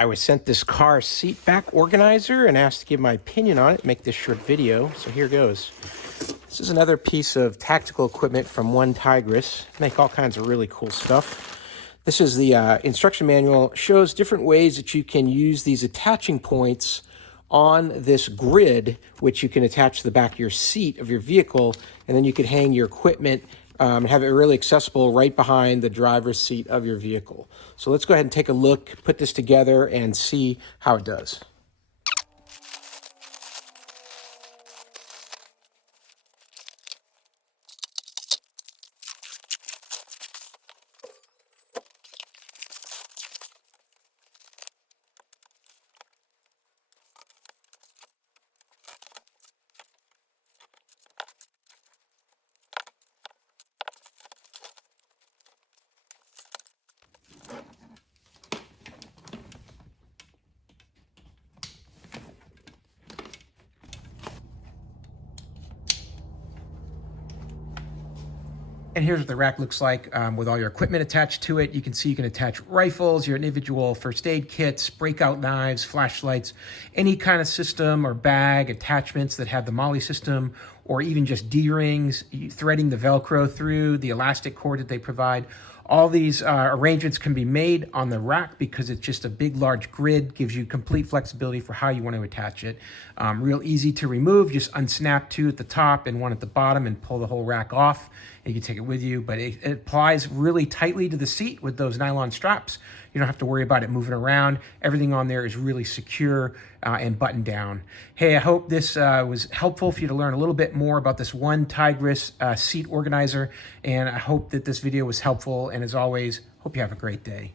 I was sent this car seat back organizer and asked to give my opinion on it, make this short video, so here goes. This is another piece of tactical equipment from OneTigris. Make all kinds of really cool stuff. This is the instruction manual. Shows different ways that you can use these attaching points on this grid, which you can attach to the back of your seat of your vehicle, and then you can hang your equipment and have it really accessible right behind the driver's seat of your vehicle. So let's go ahead and take a look, put this together, and see how it does. And here's what the rack looks like with all your equipment attached to it. You can see you can attach rifles, your individual first aid kits, breakout knives, flashlights, any kind of system or bag attachments that have the MOLLE system, or even just D-rings, threading the Velcro through, the elastic cord that they provide. All these arrangements can be made on the rack because it's just a big, large grid, gives you complete flexibility for how you want to attach it. Real easy to remove, just unsnap two at the top and one at the bottom and pull the whole rack off. And you can take it with you, but it applies really tightly to the seat with those nylon straps. You don't have to worry about it moving around. Everything on there is really secure and buttoned down. Hey, I hope this was helpful for you to learn a little bit more about this OneTigris seat organizer, and I hope that this video was helpful. And as always, hope you have a great day.